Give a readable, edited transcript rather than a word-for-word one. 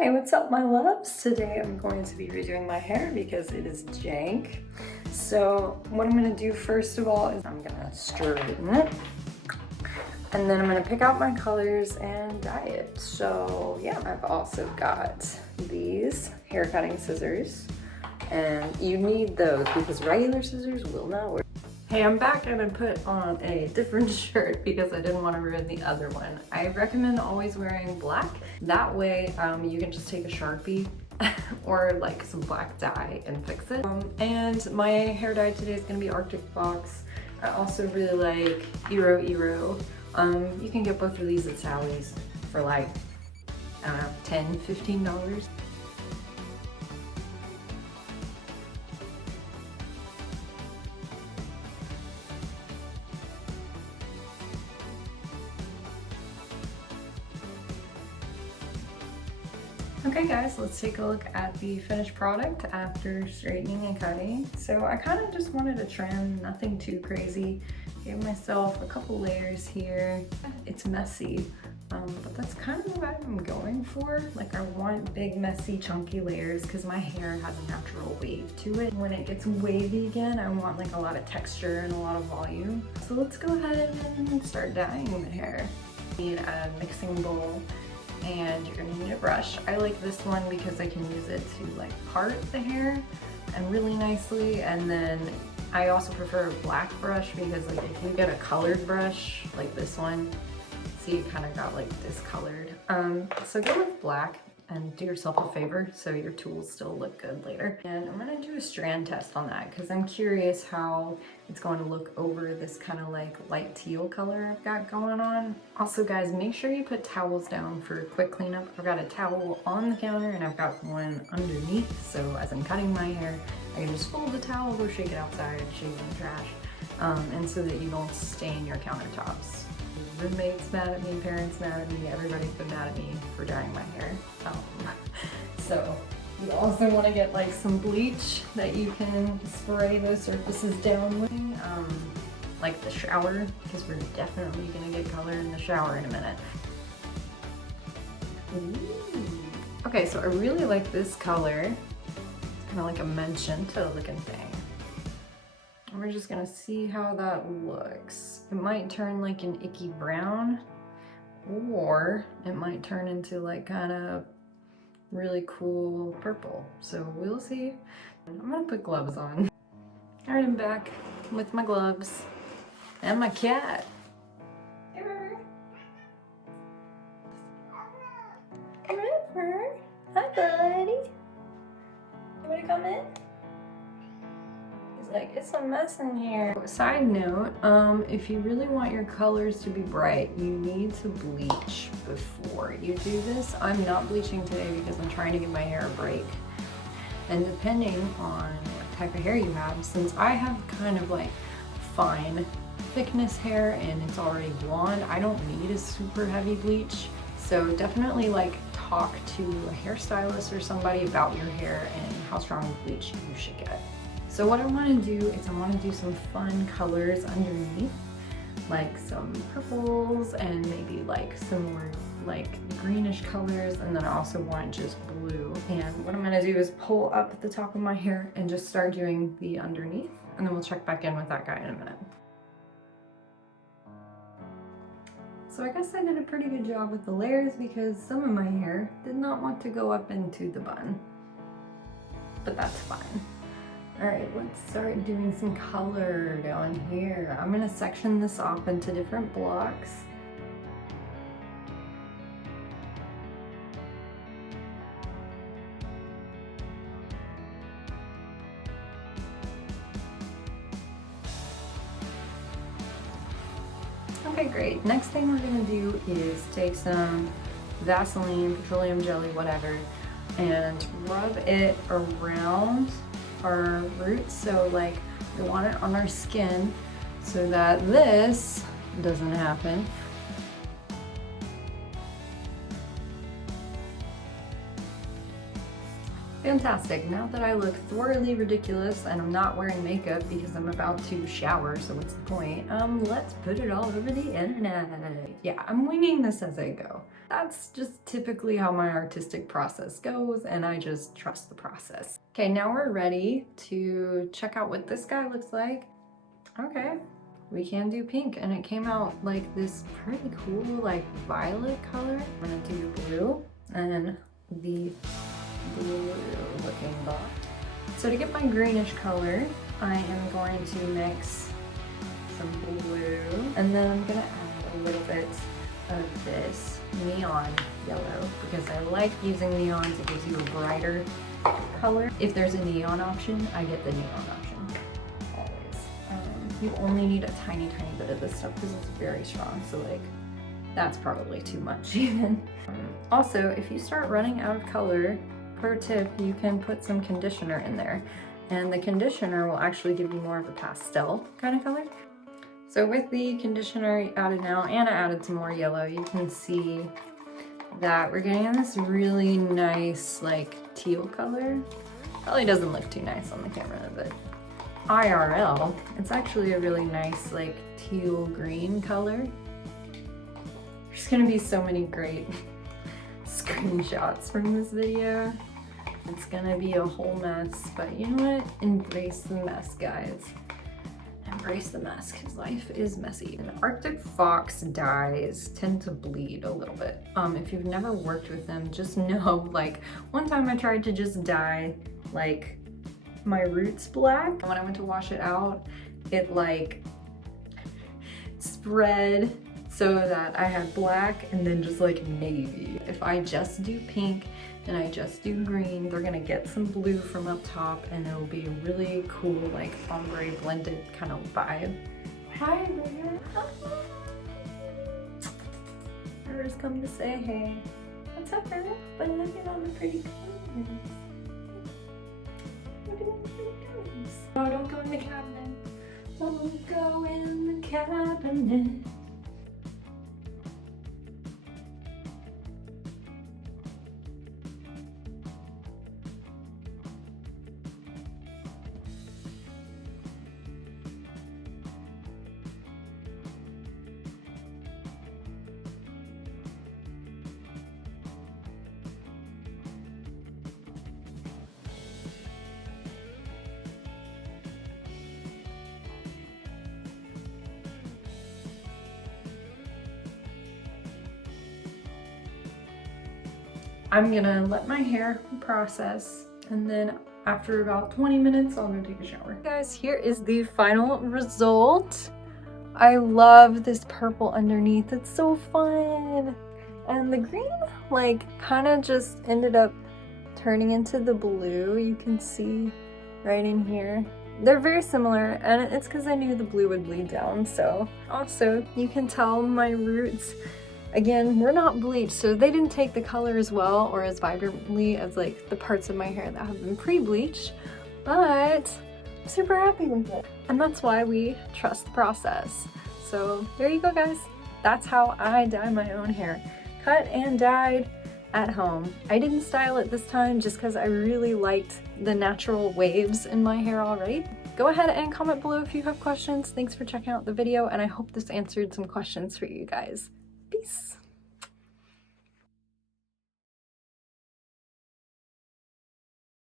Hey, what's up my loves? Today I'm going to be redoing my hair because it is jank. So what I'm gonna do first of all is I'm gonna straighten it. And then I'm gonna pick out my colors and dye it. So yeah, I've also got these hair cutting scissors. And you need those because regular scissors will not work. Hey, I'm back and I put on a different shirt because I didn't want to ruin the other one. I recommend always wearing black. That way you can just take a Sharpie or like some black dye and fix it. And my hair dye today is going to be Arctic Fox. I also really like Ero. You can get both of these at Sally's for like, I don't know, $10, $15. Okay guys, let's take a look at the finished product after straightening and cutting. So I kind of just wanted a trim, nothing too crazy. Gave myself a couple layers here. It's messy, but that's kind of what I'm going for. Like I want big, messy, chunky layers because my hair has a natural wave to it. When it gets wavy again, I want like a lot of texture and a lot of volume. So let's go ahead and start dyeing the hair. Need a mixing bowl. And you're gonna need a brush. I like this one because I can use it to like part the hair and really nicely. And then I also prefer a black brush because like if you get a colored brush like this one, see it kind of got like discolored. So go with black and do yourself a favor so your tools still look good later. And I'm gonna do a strand test on that because I'm curious how it's going to look over this kind of like light teal color I've got going on. Also guys, make sure you put towels down for a quick cleanup. I've got a towel on the counter and I've got one underneath, so as I'm cutting my hair, I can just fold the towel, go shake it outside, shake it in the trash, and so that you don't stain your countertops. Roommates mad at me, parents mad at me, everybody's been mad at me for dyeing my hair. So you also want to get like some bleach that you can spray those surfaces down with, like the shower, because we're definitely going to get color in the shower in a minute. Ooh. Okay, so I really like this color. It's kind of like a magenta looking thing. And we're just gonna see how that looks. It might turn like an icky brown, or it might turn into like kind of really cool purple. So we'll see. I'm gonna put gloves on. All right, I'm back with my gloves and my cat. Hey, River. River. Hi, buddy. You wanna come in? Like, it's a mess in here. Side note, if you really want your colors to be bright, you need to bleach before you do this. I'm not bleaching today because I'm trying to give my hair a break. And depending on what type of hair you have, since I have kind of like fine thickness hair and it's already blonde, I don't need a super heavy bleach. So definitely like talk to a hairstylist or somebody about your hair and how strong of bleach you should get. So what I want to do is I want to do some fun colors underneath, like some purples and maybe like some more like greenish colors, and then I also want just blue. And what I'm going to do is pull up at the top of my hair and just start doing the underneath, and then we'll check back in with that guy in a minute. So I guess I did a pretty good job with the layers because some of my hair did not want to go up into the bun, but that's fine. All right, let's start doing some color down here. I'm gonna section this off into different blocks. Okay, great. Next thing we're gonna do is take some Vaseline, petroleum jelly, whatever, and rub it around our roots. So like we want it on our skin so that this doesn't happen. Fantastic. Now that I look thoroughly ridiculous and I'm not wearing makeup because I'm about to shower, so what's the point? Let's put it all over the internet. Yeah, I'm winging this as I go. That's just typically how my artistic process goes, and I just trust the process. Okay, now we're ready to check out what this guy looks like. Okay, we can do pink, and it came out like this pretty cool like violet color. I'm gonna do blue and the blue looking dot. So to get my greenish color, I am going to mix some blue, and then I'm gonna add a little bit of this neon yellow because I like using neons. It gives you a brighter color. If there's a neon option, I get the neon option always. You only need a tiny bit of this stuff because it's very strong, so like that's probably too much even. Also, if you start running out of color, pro tip, you can put some conditioner in there, and the conditioner will actually give you more of a pastel kind of color. So with the conditioner added now, and I added some more yellow, you can see that we're getting this really nice like teal color. Probably doesn't look too nice on the camera, but IRL, it's actually a really nice like teal green color. There's gonna be so many great screenshots from this video. It's gonna be a whole mess, but you know what? Embrace the mess, guys. Embrace the mess, because life is messy. And Arctic fox dyes tend to bleed a little bit. If you've never worked with them, just know, like, one time I tried to just dye, like, my roots black. When I went to wash it out, it, like, spread so that I had black and then just, like, navy. If I just do pink and I just do green, they're gonna get some blue from up top, and it'll be a really cool, like, ombre blended kind of vibe. Hi, Lynn. Russ come to say hey. What's up, girl? But look at all the pretty colors. Look at all the pretty colors. Oh, don't go in the cabinet. Don't go in the cabinet. I'm gonna let my hair process, and then after about 20 minutes, I'll go take a shower. Guys, here is the final result. I love this purple underneath. It's so fun. And the green, like, kind of just ended up turning into the blue. You can see right in here. They're very similar, and it's because I knew the blue would bleed down. So also, you can tell my roots, again, we're not bleached, so they didn't take the color as well or as vibrantly as like the parts of my hair that have been pre-bleached, but I'm super happy with it. And that's why we trust the process. So there you go, guys. That's how I dye my own hair. Cut and dyed at home. I didn't style it this time just because I really liked the natural waves in my hair already. Go ahead and comment below if you have questions. Thanks for checking out the video, and I hope this answered some questions for you guys. Peace.